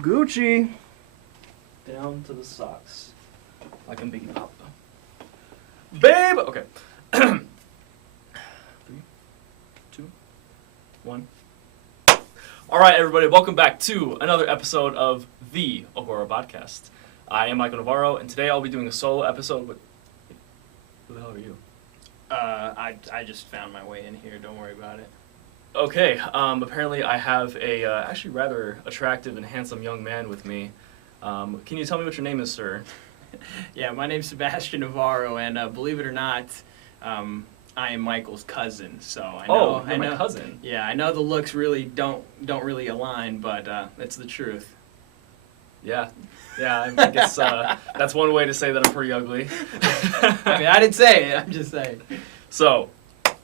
Gucci. Down to the socks. Like I'm Biggie Papa. Babe! Okay. 3, 2, 1. Alright, everybody, welcome back to another episode of the Bodkast. I am Michael Navarro, and today I'll be doing a solo episode with... Who the hell are you? I just found my way in here. Don't worry about it. Okay, apparently I have a actually rather attractive and handsome young man with me. Can you tell me what your name is, sir? Yeah, my name's Sebastian Navarro, and believe it or not, I am Michael's cousin. So I know. You're my cousin. Yeah, I know the looks really don't really align, but it's the truth. Yeah, I guess that's one way to say that I'm pretty ugly. I mean, I didn't say it. I'm just saying. So,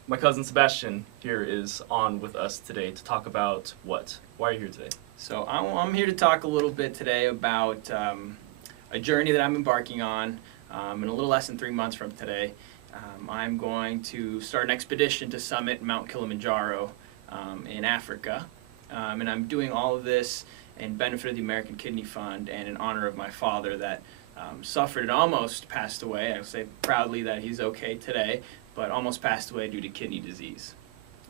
my cousin Sebastian here is on with us today to talk about what? Why are you here today? So I'm here to talk a little bit today about a journey that I'm embarking on in a little less than 3 months from today. I'm going to start an expedition to summit Mount Kilimanjaro in Africa. And I'm doing all of this in benefit of the American Kidney Fund and in honor of my father that suffered and almost passed away. I say proudly that he's okay today, but almost passed away due to kidney disease.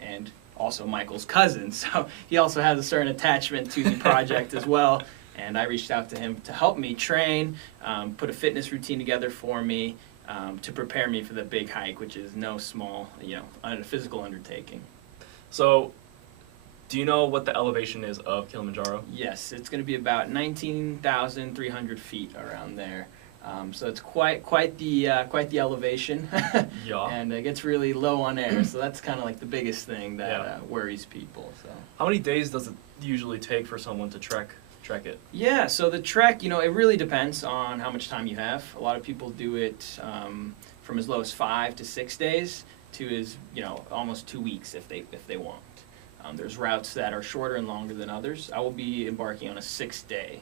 And also Michael's cousin, so he also has a certain attachment to the project as well. And I reached out to him to help me train, put a fitness routine together for me to prepare me for the big hike, which is no small, physical undertaking. So, do you know what the elevation is of Kilimanjaro? Yes, it's going to be about 19,300 feet around there. So it's quite the elevation. Yeah. And it gets really low on air, so that's kind of like the biggest thing that worries people. So. How many days does it usually take for someone to trek it? Yeah, so the trek, it really depends on how much time you have. A lot of people do it from as low as 5 to 6 days to as almost 2 weeks if they want. There's routes that are shorter and longer than others. I will be embarking on a 6-day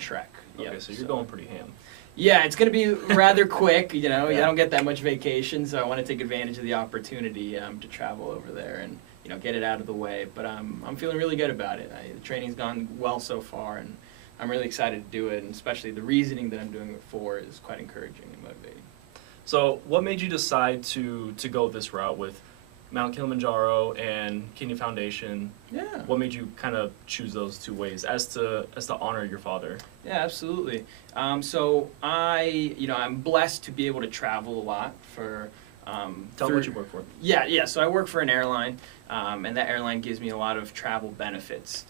trek. Okay, so you're going pretty ham. Yeah, it's going to be rather quick. I don't get that much vacation, so I want to take advantage of the opportunity to travel over there and get it out of the way. But I'm feeling really good about it. The training's gone well so far, and I'm really excited to do it. And especially the reasoning that I'm doing it for is quite encouraging and motivating. So, what made you decide to go this route with Mount Kilimanjaro and Kidney Foundation? Yeah. What made you kind of choose those two ways as to honor your father? Yeah, absolutely. So I'm blessed to be able to travel a lot for. Tell me what you work for. Yeah. So I work for an airline, and that airline gives me a lot of travel benefits,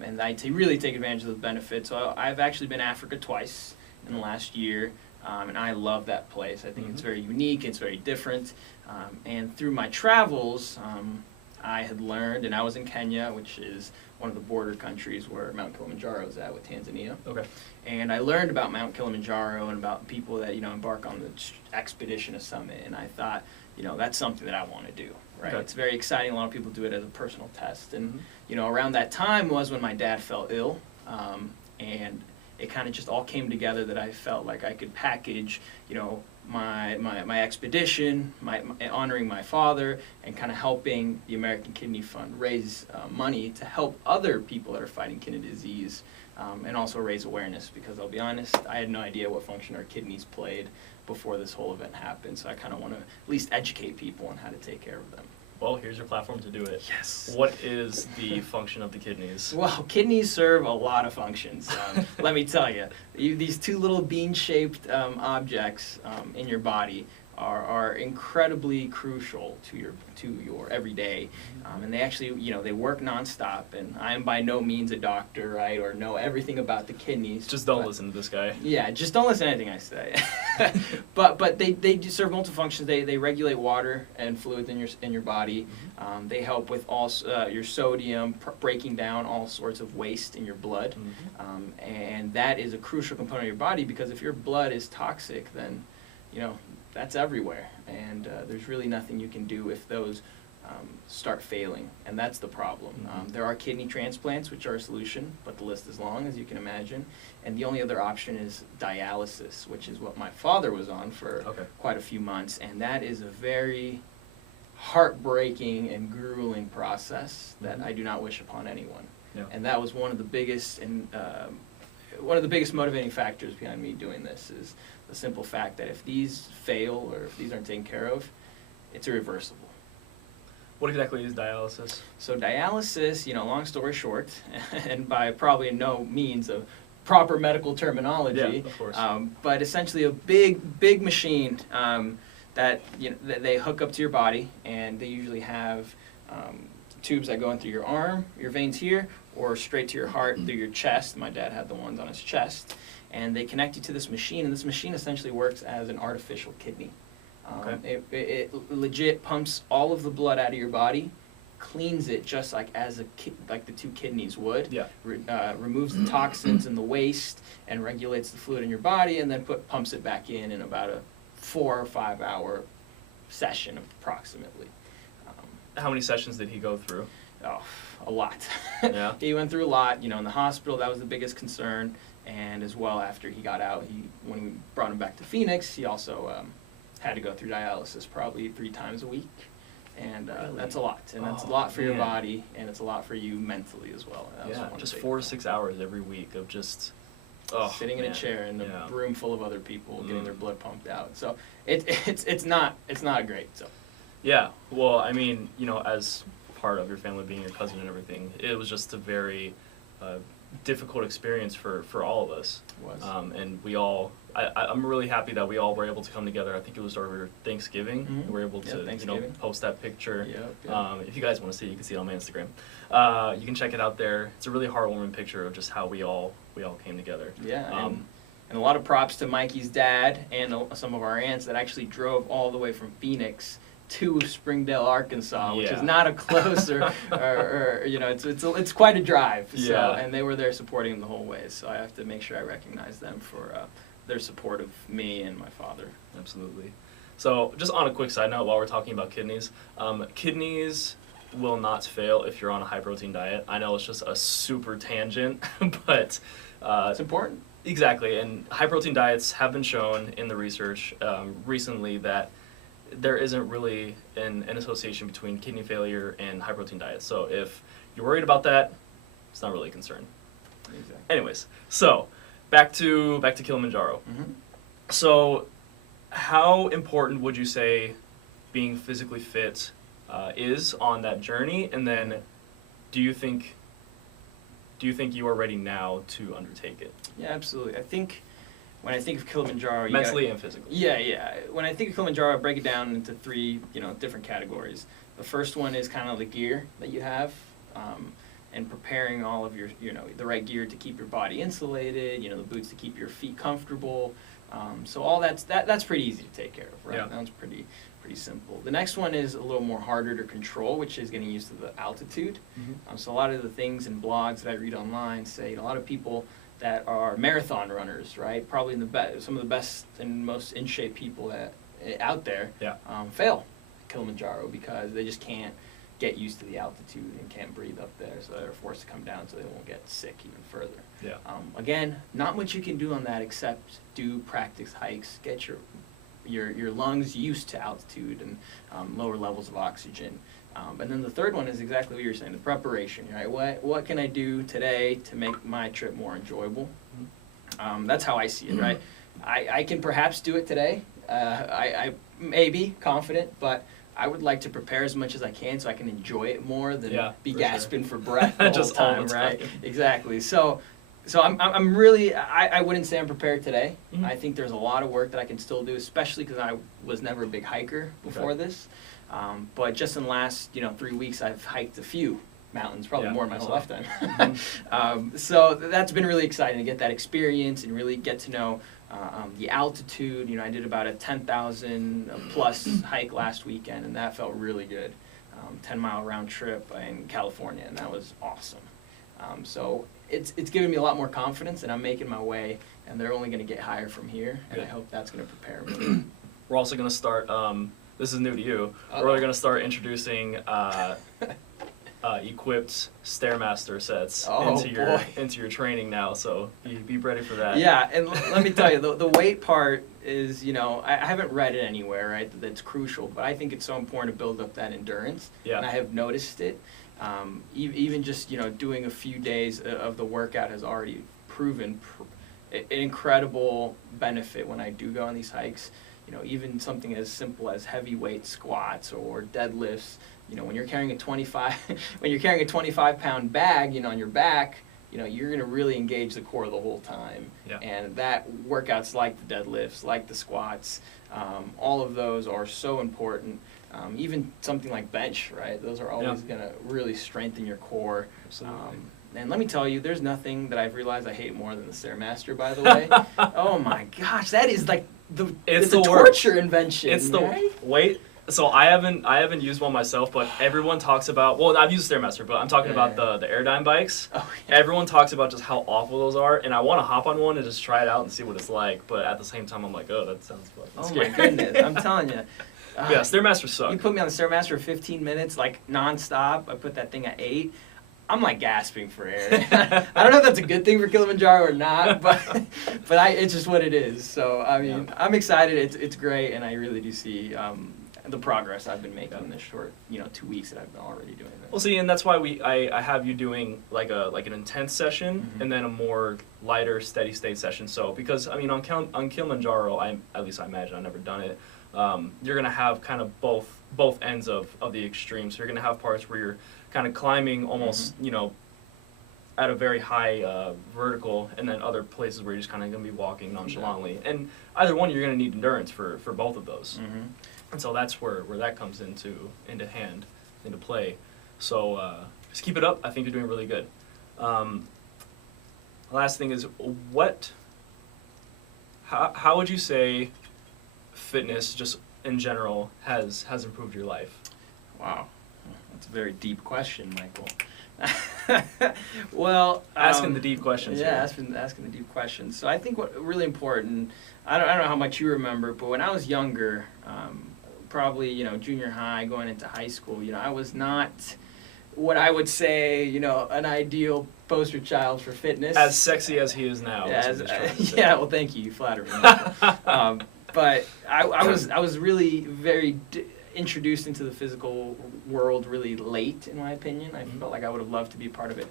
and I really take advantage of the benefits. So I've actually been to Africa twice in the last year. And I love that place. I think it's very unique, it's very different. And through my travels, I had learned, and I was in Kenya, which is one of the border countries where Mount Kilimanjaro is at with Tanzania. Okay. And I learned about Mount Kilimanjaro and about people that, embark on the expedition to summit. And I thought, that's something that I want to do, right? Okay. It's very exciting. A lot of people do it as a personal test. And, around that time was when my dad fell ill. And it kind of just all came together that I felt like I could package, my expedition, my honoring my father, and kind of helping the American Kidney Fund raise money to help other people that are fighting kidney disease, and also raise awareness. Because I'll be honest, I had no idea what function our kidneys played before this whole event happened. So I kind of want to at least educate people on how to take care of them. Well, here's your platform to do it. Yes. What is the function of the kidneys? Well, kidneys serve a lot of functions. Let me tell you, these two little bean-shaped objects in your body are incredibly crucial to your everyday, and they actually they work nonstop. And I am by no means a doctor, right, or know everything about the kidneys. Just don't listen to this guy. Yeah, just don't listen to anything I say. but they do serve multiple functions. They regulate water and fluids in your body. They help with all your sodium, breaking down all sorts of waste in your blood, and that is a crucial component of your body, because if your blood is toxic, then that's everywhere, and there's really nothing you can do if those start failing, and that's the problem. There are kidney transplants, which are a solution, but the list is long, as you can imagine, and the only other option is dialysis, which is what my father was on for quite a few months, and that is a very heartbreaking and grueling process that I do not wish upon anyone. Yeah. And that was one of the biggest motivating factors behind me doing this is the simple fact that if these fail or if these aren't taken care of, it's irreversible. What exactly is dialysis? So dialysis, long story short, and by probably no means of proper medical terminology, Yeah, of course. But essentially a big machine that that they hook up to your body, and they usually have tubes that go in through your arm, your veins here, or straight to your heart through your chest. My dad had the ones on his chest, and they connect you to this machine, and this machine essentially works as an artificial kidney. Okay. It legit pumps all of the blood out of your body, cleans it just like like the two kidneys would. Yeah. Removes the toxins and the waste and regulates the fluid in your body, and then pumps it back in about a 4 or 5 hour session approximately. How many sessions did he go through? Oh, a lot. Yeah. He went through a lot. In the hospital, that was the biggest concern, and as well after he got out, when we brought him back to Phoenix, he also had to go through dialysis probably 3 times a week, and Really? that's a lot, and that's a Oh, lot for your man. body, and it's a lot for you mentally as well. That was Yeah, one just big 4 to thing. 6 hours every week of just Sitting in a man. chair in a Yeah. room full of other people getting Mm. their blood pumped out. So it's not great. So Yeah, well, I mean, as part of your family being your cousin and everything, it was just a very difficult experience for all of us. it was. And we all, I'm really happy that we all were able to come together. I think it was over Thanksgiving. Mhm. We were able Yeah, to, Thanksgiving. post that picture. Yep. If you guys want to see it, you can see it on my Instagram. You can check it out there. It's a really heartwarming picture of just how we all came together. Yeah, and a lot of props to Mikey's dad and some of our aunts that actually drove all the way from Phoenix to Springdale, Arkansas, which Yeah. is not a close or it's quite a drive. So, Yeah. and they were there supporting him the whole way. So I have to make sure I recognize them for their support of me and my father. Absolutely. So, just on a quick side note, while we're talking about kidneys, kidneys will not fail if you're on a high protein diet. I know it's just a super tangent, but It's important. exactly. And high protein diets have been shown in the research recently that there isn't really an association between kidney failure and high protein diets. So, if you're worried about that, it's not really a concern. Exactly. Anyways, so back to Kilimanjaro. Mm-hmm. So, how important would you say being physically fit is on that journey? And then, do you think you are ready now to undertake it? Yeah, absolutely. I think when I think of Kilimanjaro, Mentally and physically. Yeah. When I think of Kilimanjaro, I break it down into 3, different categories. The first one is kind of the gear that you have, and preparing all of your, the right gear to keep your body insulated, the boots to keep your feet comfortable. So all that's pretty easy to take care of, right? Yeah. That's pretty simple. The next one is a little more harder to control, which is getting used to the altitude. Mm-hmm. So a lot of the things in blogs that I read online say a lot of people that are marathon runners, right? Probably some of the best and most in shape people out there fail Kilimanjaro because they just can't get used to the altitude and can't breathe up there, so they're forced to come down so they won't get sick even further. Yeah. Again, not much you can do on that except do practice hikes, get your lungs used to altitude and lower levels of oxygen. And then the third one is exactly what you're saying, the preparation, right? What can I do today to make my trip more enjoyable? That's how I see it, right? I can perhaps do it today. I may be confident, but I would like to prepare as much as I can so I can enjoy it more than be gasping for breath the whole Just all time, the right? time. Exactly. So I'm really, I wouldn't say I'm prepared today. Mhm. I think there's a lot of work that I can still do, especially because I was never a big hiker before this. But just in the last 3 weeks, I've hiked a few mountains, probably more in my whole lifetime. So that's been really exciting to get that experience and really get to know the altitude. I did about a 10,000 plus hike last weekend, and that felt really good. 10-mile round trip in California, and that was awesome. So it's given me a lot more confidence, and I'm making my way, and they're only going to get higher from here, and I hope that's going to prepare me. We're also going to start, this is new to you, Uh-oh. we're going to start introducing equipped Stairmaster sets into your training now, so be ready for that. Yeah, and let me tell you, the weight part is, I haven't read it anywhere, right, that's crucial, but I think it's so important to build up that endurance, Yeah. and I have noticed it. Even just doing a few days of the workout has already proven an incredible benefit when I do go on these hikes. Even something as simple as heavyweight squats or deadlifts. When you're carrying a 25-pound bag, on your back, you're going to really engage the core the whole time. Yeah. And that workouts like the deadlifts, like the squats, all of those are so important. Even something like bench, right? Those are always going to really strengthen your core. Absolutely. And let me tell you, there's nothing that I've realized I hate more than the Stairmaster, by the way. Oh my gosh, that is like it's a torture invention. It's the right? wait. So I haven't used one myself, but everyone talks about. Well, I've used Stairmaster, but I'm talking about the Airdyne bikes. Oh, yeah. Everyone talks about just how awful those are, and I want to hop on one and just try it out and see what it's like. But at the same time, I'm like, oh, that sounds fucking scary. Oh my goodness, I'm telling you. Yeah, Stairmaster suck. You put me on the Stairmaster for 15 minutes, like nonstop. I put that thing at 8. I'm like gasping for air. I don't know if that's a good thing for Kilimanjaro or not, but it's just what it is. So I mean, I'm excited. It's great, and I really do see the progress I've been making in this short 2 weeks that I've been already doing this. Well, see, and that's why I have you doing like an intense session and then a more lighter, steady state session. So because I mean on Kilimanjaro, at least I imagine I've never done it. You're gonna have kind of both ends of the extreme. So you're gonna have parts where you're kind of climbing almost at a very high vertical, and then other places where you're just kind of gonna be walking nonchalantly. And either one, you're gonna need endurance for both of those. And so that's where that comes into play. So just keep it up. I think you're doing really good. Last thing is how would you say fitness just in general has improved your life? Wow, that's a very deep question, Michael. Well, asking the deep questions. Yeah, asking the deep questions. So I think what really important. I don't know how much you remember, but when I was younger, probably junior high, going into high school, I was not what I would say an ideal poster child for fitness. As sexy as he is now. Yeah, well, thank you. You flatter me. But I was really very introduced into the physical world really late, in my opinion. I felt like I would have loved to be part of it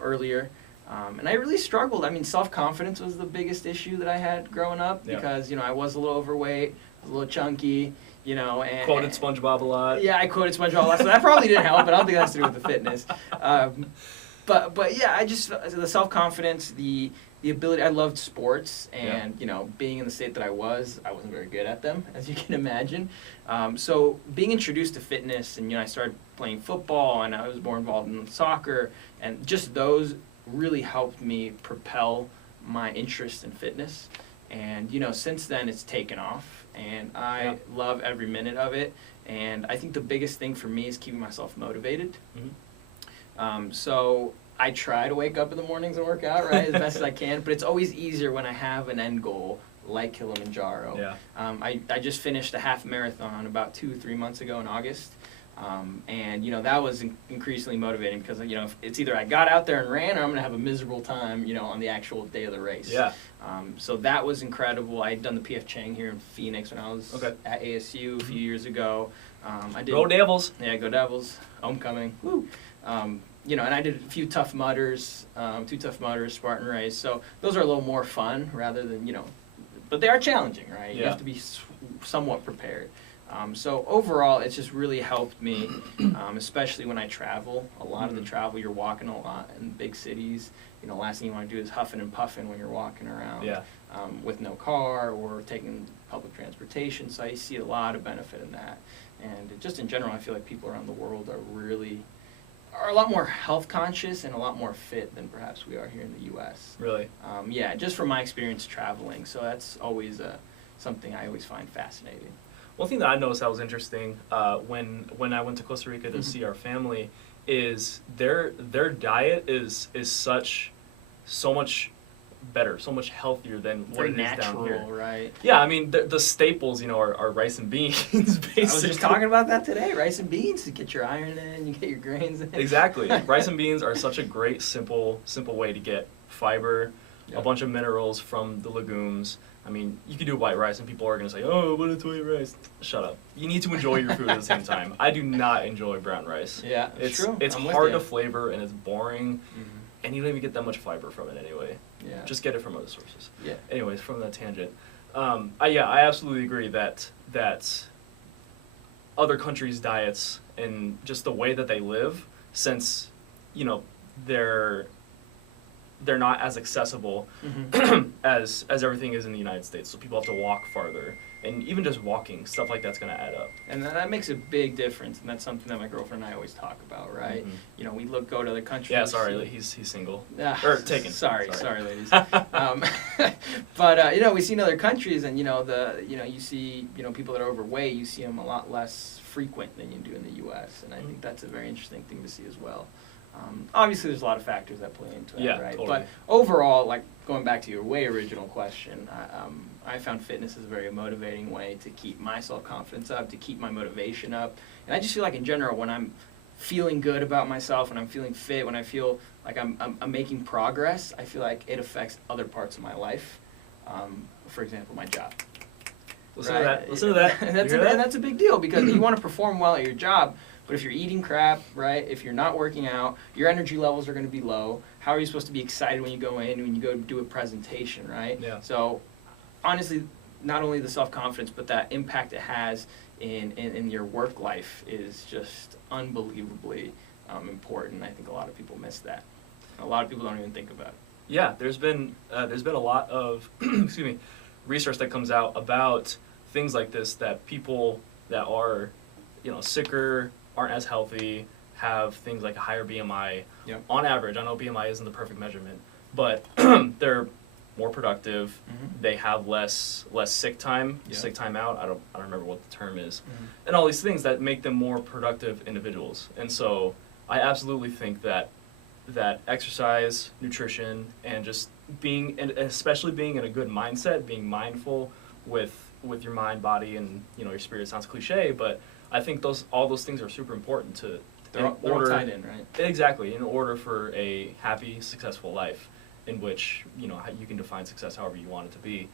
earlier. And I really struggled. I mean, self-confidence was the biggest issue that I had growing up because, I was a little overweight, I was a little chunky, and quoted SpongeBob a lot. Yeah, I quoted SpongeBob a lot, so that probably didn't help, but I don't think that's to do with the fitness. But yeah, I just, the self-confidence, the ability, I loved sports, and, being in the state that I wasn't very good at them, as you can imagine. So being introduced to fitness, and, I started playing football, and I was more involved in soccer, and just those really helped me propel my interest in fitness. And, since then it's taken off, and I love every minute of it. And I think the biggest thing for me is keeping myself motivated. So I try to wake up in the mornings and work out, right, as best as I can, but it's always easier when I have an end goal like Kilimanjaro. Yeah. I just finished a half marathon about 2-3 months ago in August. And that was increasingly motivating because if it's either I got out there and ran, or I'm gonna have a miserable time on the actual day of the race. Yeah. So that was incredible. I had done the PF Chang here in Phoenix when I was at ASU a few years ago. I did. Go Devils! Yeah, go Devils! Homecoming! Woo! And I did a few Tough Mudders, 2 Tough Mudders, Spartan Race. So those are a little more fun rather than but they are challenging, right? You have to be somewhat prepared. So overall, it's just really helped me, especially when I travel. A lot of the travel, you're walking a lot in big cities. Last thing you want to do is huffing and puffing when you're walking around with no car or taking public transportation. So I see a lot of benefit in that. And just in general, I feel like people around the world are a lot more health conscious and a lot more fit than perhaps we are here in the U.S. Really? Yeah, just from my experience traveling. So that's always something I always find fascinating. One thing that I noticed that was interesting when I went to Costa Rica to see our family is their diet is so much better, so much healthier than what it is down here. Right? Yeah, I mean the staples, are rice and beans. Basically. I was just talking about that today. Rice and beans, you get your iron in, you get your grains in. Exactly. Rice and beans are such a great simple way to get fiber, a bunch of minerals from the legumes. I mean, you can do white rice, and people are going to say, "Oh, but it's white rice." Shut up. You need to enjoy your food at the same time. I do not enjoy brown rice. Yeah, it's true. It's hard to flavor, and it's boring, and you don't even get that much fiber from it anyway. Yeah. Just get it from other sources. Yeah. Anyways, from that tangent, I absolutely agree that other countries' diets and just the way that they live, since they're not as accessible as everything is in the United States. So people have to walk farther, and even just walking, stuff like that's going to add up. And that makes a big difference, and that's something that my girlfriend and I always talk about, right? We go to other countries. Yeah, sorry, he's single. Or taken. Sorry, ladies. But we see in other countries, and you see people that are overweight, you see them a lot less frequent than you do in the U.S., and I think that's a very interesting thing to see as well. Obviously, there's a lot of factors that play into it, right? Totally. But overall, like going back to your way original question, I found fitness is a very motivating way to keep my self-confidence up, to keep my motivation up. And I just feel like in general, when I'm feeling good about myself, when I'm feeling fit, when I feel like I'm making progress, I feel like it affects other parts of my life. For example, my job. Listen to that. And that's a big deal, because you want to perform well at your job. But if you're eating crap, right, if you're not working out, your energy levels are going to be low. How are you supposed to be excited when you go in, when you go do a presentation, right? Yeah. So, honestly, not only the self-confidence, but that impact it has in your work life is just unbelievably important. I think a lot of people miss that. A lot of people don't even think about it. Yeah, there's been a lot of research that comes out about things like this, that people that are sicker, aren't as healthy, have things like a higher BMI. Yep. On average, I know BMI isn't the perfect measurement, but they're more productive. They have less sick time, sick time out. I don't remember what the term is, and all these things that make them more productive individuals. And so I absolutely think that exercise, nutrition, and just especially being in a good mindset, being mindful with your mind, body, and your spirit. Sounds cliche, but I think all those things are super important they're all tied in, right? Exactly, in order for a happy, successful life, in which you can define success however you want it to be.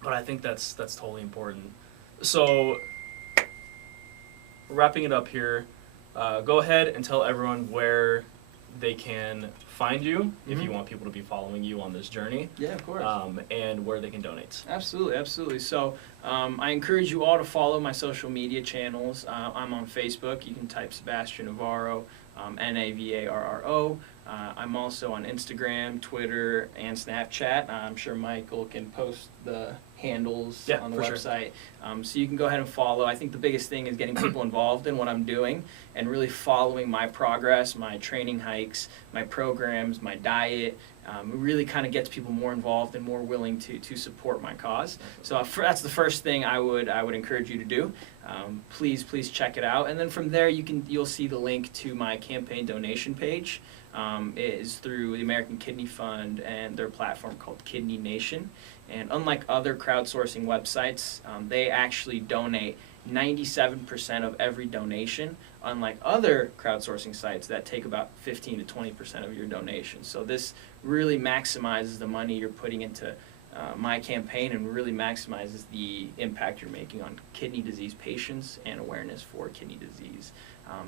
But I think that's totally important. So, wrapping it up here, go ahead and tell everyone where they can find you if you want people to be following you on this journey. Yeah, of course. And where they can donate. Absolutely. So I encourage you all to follow my social media channels. I'm on Facebook. You can type Sebastian Navarro, Navarro. I'm also on Instagram, Twitter, and Snapchat. I'm sure Michael can post the handles on the website. Sure. So you can go ahead and follow. I think the biggest thing is getting people involved in what I'm doing and really following my progress, my training hikes, my programs, my diet. It really kind of gets people more involved and more willing to support my cause. So that's the first thing I would encourage you to do. Please check it out, and then from there you'll see the link to my campaign donation page. It is through the American Kidney Fund and their platform called Kidney Nation. And unlike other crowdsourcing websites, they actually donate 97% of every donation, unlike other crowdsourcing sites that take about 15 to 20% of your donation. So this really maximizes the money you're putting into my campaign, and really maximizes the impact you're making on kidney disease patients and awareness for kidney disease.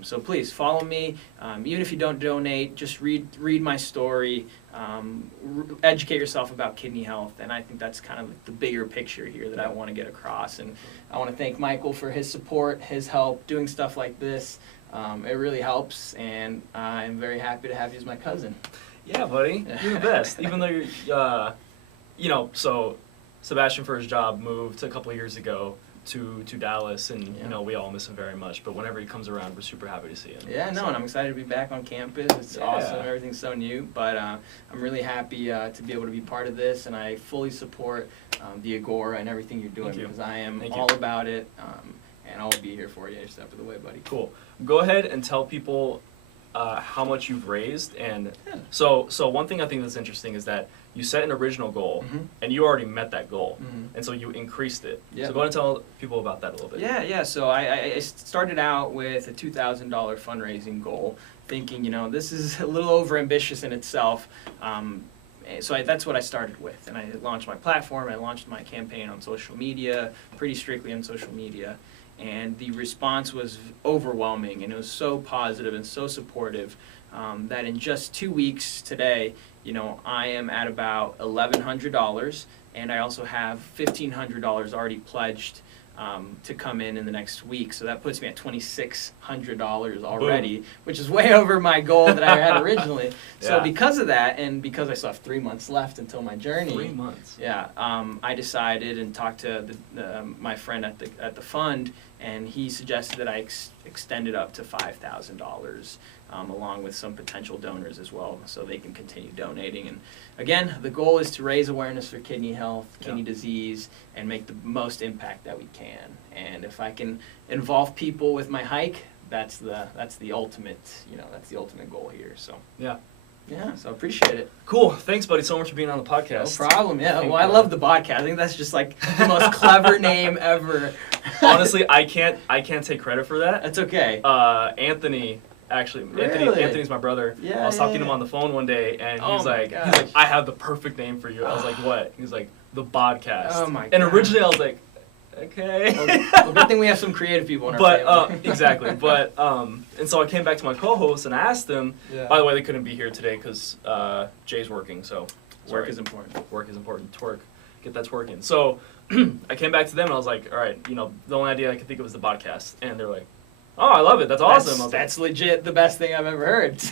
So please follow me. Even if you don't donate, just read my story, educate yourself about kidney health, and I think that's kind of the bigger picture here that I want to get across. And I want to thank Michael for his support, his help, doing stuff like this. It really helps, and I'm very happy to have you as my cousin. Yeah, buddy, you're the best. Even though you're, so Sebastian for his job moved a couple of years ago to Dallas, and we all miss him very much, but whenever he comes around, we're super happy to see him. And I'm excited to be back on campus. It's awesome. Everything's so new, but I'm really happy to be able to be part of this, and I fully support the Agora and everything you're doing, because I am all about it, and I'll be here for you every step of the way, buddy. Cool. Go ahead and tell people how much you've raised, and so one thing I think that's interesting is that you set an original goal, and you already met that goal, and so you increased it. So go ahead and tell people about that a little bit. Yeah. So I started out with a $2,000 fundraising goal, thinking, this is a little over ambitious in itself. That's what I started with, and I launched my platform. I launched my campaign on social media, pretty strictly on social media, and the response was overwhelming, and it was so positive and so supportive that in just 2 weeks today, I am at about $1,100, and I also have $1,500 already pledged to come in the next week. So that puts me at $2,600 already, Boom. Which is way over my goal that I had originally. So because of that, and because I still have 3 months left until my journey. 3 months. Yeah, I decided and talked to my friend at the fund, and he suggested that I extend it up to $5,000. Along with some potential donors as well, so they can continue donating. And again, the goal is to raise awareness for kidney health, kidney disease, and make the most impact that we can. And if I can involve people with my hike, that's the ultimate, that's the ultimate goal here. So yeah, so I appreciate it. Cool. Thanks, buddy, so much for being on the podcast. No problem. Yeah. Well, I love the Bodkast. I think that's just like the most clever name ever. Honestly, I can't take credit for that. That's okay. Anthony. Actually, really? Anthony's my brother. Yeah, I was talking to him on the phone one day, and he's like, I have the perfect name for you. I was like, what? He's like, the Bodkast. Oh my god. And originally I was like, okay. Well, good thing we have some creative people in our family. Exactly. But and so I came back to my co-host and I asked them. Yeah. By the way, they couldn't be here today because Jay's working. So work is important. Work is important. Twerk. Get that twerking. So I came back to them and I was like, all right, the only idea I could think of was the Bodkast, and they're like, oh, I love it. That's awesome. That's legit the best thing I've ever heard.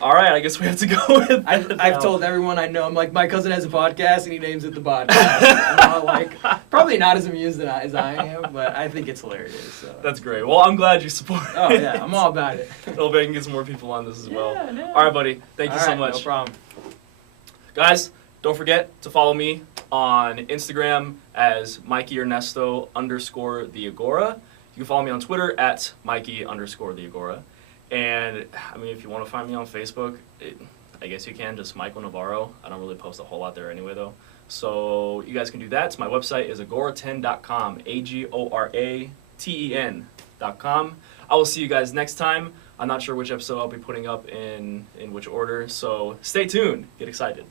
All right, I guess we have to go with I've told everyone I know, I'm like, my cousin has a podcast and he names it the Bodkast. Probably not as amused as I am, but I think it's hilarious. So. That's great. Well, I'm glad you support it. Oh, yeah, I'm all about it. Hopefully I can get some more people on this as well. No. All right, buddy. Thank you so much. No problem. Guys, don't forget to follow me on Instagram as Mikey_the Agora. You can follow me on Twitter at Mikey_the Agora. And, I mean, if you want to find me on Facebook, I guess you can, just Michael Navarro. I don't really post a whole lot there anyway, though. So you guys can do that. My website is agora10.com, AGORATEN.com. I will see you guys next time. I'm not sure which episode I'll be putting up in which order, so stay tuned. Get excited.